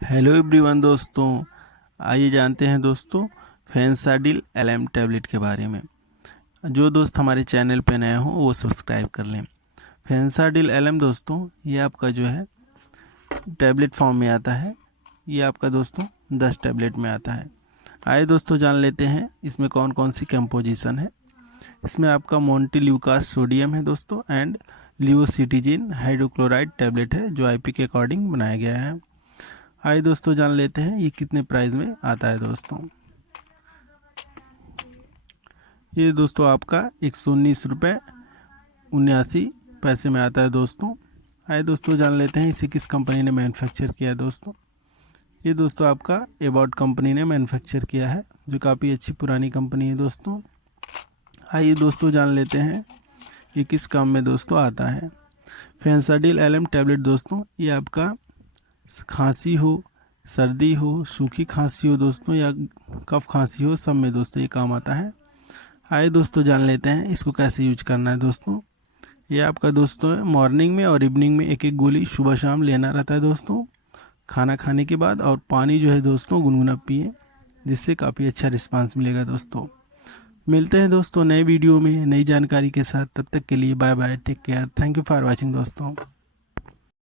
Hello everyone दोस्तों, आइए जानते हैं दोस्तों फेंसाडिल एलएम टैबलेट के बारे में। जो दोस्त हमारे चैनल पे नए हों वो सब्सक्राइब कर लें। फेंसाडिल एलएम दोस्तों ये आपका जो है टैबलेट फॉर्म में आता है। ये आपका दोस्तों 10 टैबलेट में आता है। आइए दोस्तों जान लेते हैं इसमें कौन कौन सी कंपोजिशन है। इसमें आपका मोन्टेल्यूकास सोडियम है दोस्तों एंड लियोसिटिजिन हाइड्रोक्लोराइड टैबलेट है जो आईपी के अकॉर्डिंग बनाया गया है। आइए दोस्तों जान लेते हैं ये कितने प्राइस में आता है दोस्तों। ये दोस्तों आपका 119 रुपये 79 पैसे में आता है दोस्तों। आइए दोस्तों जान लेते हैं इसे किस कंपनी ने मैन्युफैक्चर किया है दोस्तों। ये दोस्तों आपका एबॉट कंपनी ने मैन्युफैक्चर किया है जो काफ़ी अच्छी पुरानी कंपनी है दोस्तों। आइए दोस्तों जान लेते हैं ये किस काम में दोस्तों आता है। फेंसाडिल एलएम टैबलेट दोस्तों ये आपका खांसी हो, सर्दी हो, सूखी खांसी हो दोस्तों या कफ खांसी हो, सब में दोस्तों ये काम आता है। आइए दोस्तों जान लेते हैं इसको कैसे यूज करना है दोस्तों। ये आपका दोस्तों मॉर्निंग में और इवनिंग में एक एक गोली सुबह शाम लेना रहता है दोस्तों खाना खाने के बाद। और पानी जो है दोस्तों गुनगुना पिए, जिससे काफ़ी अच्छा रिस्पांस मिलेगा दोस्तों। मिलते हैं दोस्तों नए वीडियो में नई जानकारी के साथ। तब तक के लिए bye bye, take care, thank you for watching दोस्तों।